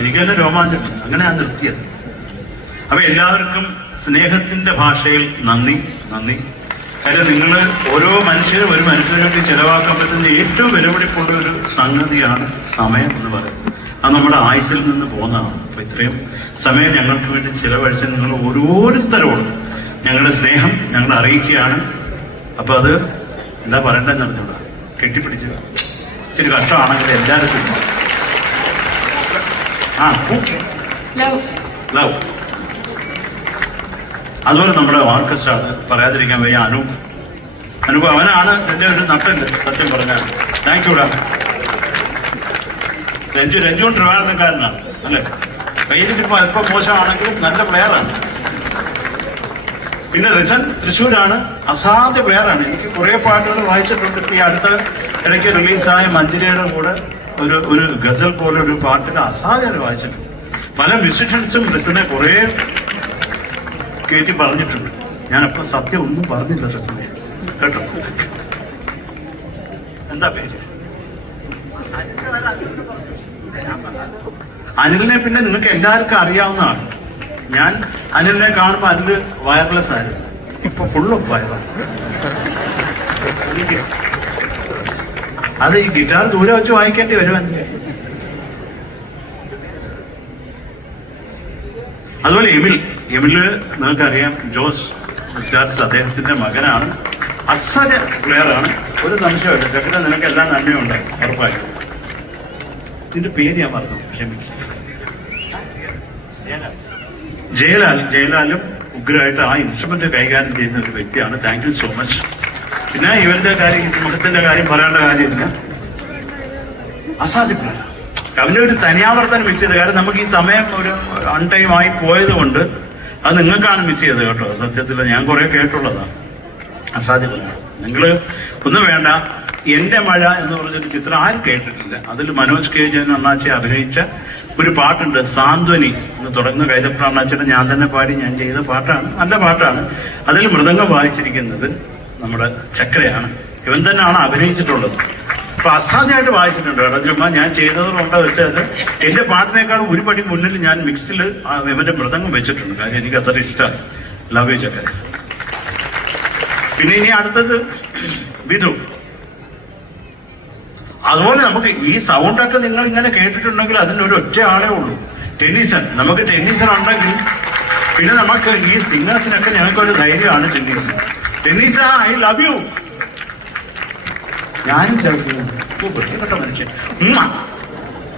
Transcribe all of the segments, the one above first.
എനിക്ക് തന്നെ രോമാഞ്ചം, അങ്ങനെ ഞാൻ നിർത്തിയത്. അപ്പൊ എല്ലാവർക്കും സ്നേഹത്തിന്റെ ഭാഷയിൽ നന്ദി. കാര്യം നിങ്ങൾ ഓരോ മനുഷ്യരും ഒരു മനുഷ്യർക്ക് ചിലവാക്കാൻ പറ്റുന്ന ഏറ്റവും വിലപിടിപ്പുള്ള ഒരു സംഗതിയാണ് സമയം എന്ന് പറയുന്നത്. അത് നമ്മുടെ ആയുസ്സിൽ നിന്ന് പോകുന്നതാണ്. അപ്പൊ ഇത്രയും സമയം ഞങ്ങൾക്ക് വേണ്ടി ചിലവഴിച്ച നിങ്ങൾ ഓരോരുത്തരോടും ഞങ്ങളുടെ സ്നേഹം ഞങ്ങൾ അറിയിക്കുകയാണ്. അപ്പൊ അത് എന്താ പറയണ്ടെന്ന് അറിഞ്ഞൂടാ, കെട്ടിപ്പിടിച്ച് ഇച്ചിരി കഷ്ടമാണെങ്കിൽ എല്ലാവർക്കും ലവ്. അതുപോലെ നമ്മുടെ ഓർക്കസ്ട്ര, അത് പറയാതിരിക്കാൻ വയ്യ. അനൂപ് അവനാണ് എൻ്റെ ഒരു നട്ടല് സത്യം പറഞ്ഞാൽ. താങ്ക് യുടാ. രഞ്ജുൻ ട്രിവാൻഡ്രംകാരനാണ് അല്ലേ? കയ്യിലിപ്പോൾ അല്പം മോശമാണെങ്കിലും നല്ല പ്ലെയറാണ്. പിന്നെ റിസൻ തൃശ്ശൂരാണ്, അസാധ്യ പ്ലെയറാണ്. എനിക്ക് കുറേ പാട്ടുകൾ വായിച്ചിട്ടുണ്ട്. ഈ അടുത്ത ഇടയ്ക്ക് റിലീസായ മഞ്ജരിയുടെ കൂടെ ഒരു ഗസൽ പോലെ ഒരു പാട്ടിന് അസാധ്യത വായിച്ചിട്ടുണ്ട്. പല മ്യൂസിഷ്യൻസും റിസനെ കുറേ കയറ്റി പറഞ്ഞിട്ടുണ്ട്. ഞാനപ്പോൾ സത്യം ഒന്നും പറഞ്ഞില്ല റിസനെ കേട്ടോ. എന്താ പേര്? അനിലിനെ പിന്നെ നിങ്ങൾക്ക് എല്ലാവർക്കും അറിയാവുന്നതാണ്. ഞാൻ അനിലിനെ കാണുമ്പോൾ അതിൽ വയർലെസ് ആയിരുന്നു, ഇപ്പൊ ഫുൾ ഓഫ് വയറാണ്. അത് ഈ ഗിറ്റാർ ദൂരെ വെച്ച് വായിക്കേണ്ടി വരുമെന്ന്. അതുപോലെ എമില് നിങ്ങൾക്കറിയാം, ജോസ് ഗിറ്റാർസ് അദ്ദേഹത്തിന്റെ മകനാണ്. അസല പ്ലെയറാണ്, ഒരു സംശയമില്ല. ചെക്കനെ നിനക്ക് എല്ലാം നന്മയുണ്ട് ഉറപ്പായിട്ടും. ഇതിന്റെ പേര് ഞാൻ പറഞ്ഞു, ക്ഷമിക്കും. ജയലാലും ഉഗ്രമായിട്ട് ആ ഇൻസ്ട്രുമെന്റ് കൈകാര്യം ചെയ്യുന്ന ഒരു വ്യക്തിയാണ്. Thank you so much. പിന്നെ ഇവന്റെ കാര്യം, ഈ സിംഹത്തിന്റെ കാര്യം പറയേണ്ട കാര്യമില്ല. അസാധ്യമാണ്. അവന്റെ ഒരു തനിയാവർത്തനം മിസ് ചെയ്തത്. കാരണം നമുക്ക് ഈ സമയം ഒരു അൺടൈം ആയി പോയത് കൊണ്ട് അത് നിങ്ങൾക്കാണ് മിസ് ചെയ്തത് കേട്ടോ. സത്യത്തിൽ ഞാൻ കുറെ കേട്ടുള്ളതാണ്. അസാധ്യമാണ്. നിങ്ങൾ ഒന്നും വേണ്ട. എൻ്റെ മഴ എന്ന് പറഞ്ഞൊരു ചിത്രം ആരും കേട്ടിട്ടില്ല. അതിൽ മനോജ് കെ ജയൻ അണ്ണാച്ചി അഭിനയിച്ച ഒരു പാട്ടുണ്ട്, സാന്ത്വനി എന്ന് തുടങ്ങുന്ന കൈതപ്ര അണ്ണാച്ചിയുടെ ഞാൻ തന്നെ പാടി ഞാൻ ചെയ്ത പാട്ടാണ്. നല്ല പാട്ടാണ്. അതിൽ മൃദംഗം വായിച്ചിരിക്കുന്നത് നമ്മുടെ ചക്രയാണ്. ഇവൻ തന്നെയാണ് അഭിനയിച്ചിട്ടുള്ളത്. അപ്പൊ അസാധ്യമായിട്ട് വായിച്ചിട്ടുണ്ട് കേട്ടോ. ചുമ്മാ ഞാൻ ചെയ്തതുകൊണ്ടോ വെച്ചാൽ എൻ്റെ പാട്ടിനേക്കാൾ ഒരു പടി മുന്നിൽ ഞാൻ മിക്സിൽ ഇവന്റെ മൃദംഗം വെച്ചിട്ടുണ്ട്. കാര്യം എനിക്ക് അത്ര ഇഷ്ടമാണ്. ലവ് യു ചക്ര. പിന്നെ ഇനി അടുത്തത് വിധു. അതുപോലെ നമുക്ക് ഈ സൗണ്ടൊക്കെ നിങ്ങൾ ഇങ്ങനെ കേട്ടിട്ടുണ്ടെങ്കിൽ അതിനൊരു ഒറ്റ ആളേ ഉള്ളൂ, ടെന്നീസൺ. നമുക്ക് ടെന്നീസൺ ഉണ്ടെങ്കിൽ പിന്നെ നമുക്ക് ഈ സിംഗേഴ്സിനൊക്കെ ഞങ്ങൾക്കൊരു ധൈര്യമാണ് ടെന്നീസൺ. ടെന്നീസ, ഐ ലവ് യു. ഞാനും വൃത്തിപ്പെട്ട മനുഷ്യൻ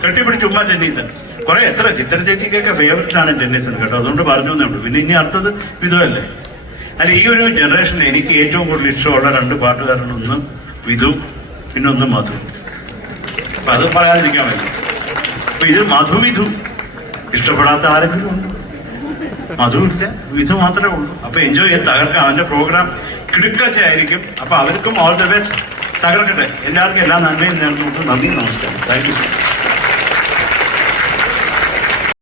കെട്ടിപ്പിടിച്ച് ഉമ്മ ടെന്നീസൺ. കുറെ എത്ര ചിത്ര ചേച്ചിക്കൊക്കെ ഫേവററ്റ് ആണ് ടെന്നീസൺ കേട്ടോ. അതുകൊണ്ട് പറഞ്ഞു എന്നേ ഉള്ളൂ. പിന്നെ ഇനി അടുത്തത് വിധുവല്ലേ. അല്ല, ഈ ഒരു ജനറേഷനിൽ എനിക്ക് ഏറ്റവും കൂടുതൽ ഇഷ്ടമുള്ള രണ്ട് പാട്ടുകാരാണ്. ഒന്ന് വിധു, പിന്നെ ഒന്ന് മധു. അപ്പൊ അത് പറയാതിരിക്കാൻ വയ്യ. അപ്പൊ ഇത് വിധു ഇഷ്ടപ്പെടാത്ത ആരെങ്കിലും ഉണ്ട്? മധു ഇല്ല, വിധു മാത്രമേ ഉള്ളൂ. അപ്പൊ എൻജോയ് ചെയ്ത് തകർക്കാം. അവന്റെ പ്രോഗ്രാം കിടുക്കാച്ചായിരിക്കും. അപ്പൊ അവർക്കും ഓൾ ദ ബെസ്റ്റ്. തകർക്കട്ടെ. എല്ലാവർക്കും എല്ലാ നന്മയും നേർന്നുകൊണ്ട് നന്ദി, നമസ്കാരം. Thank you.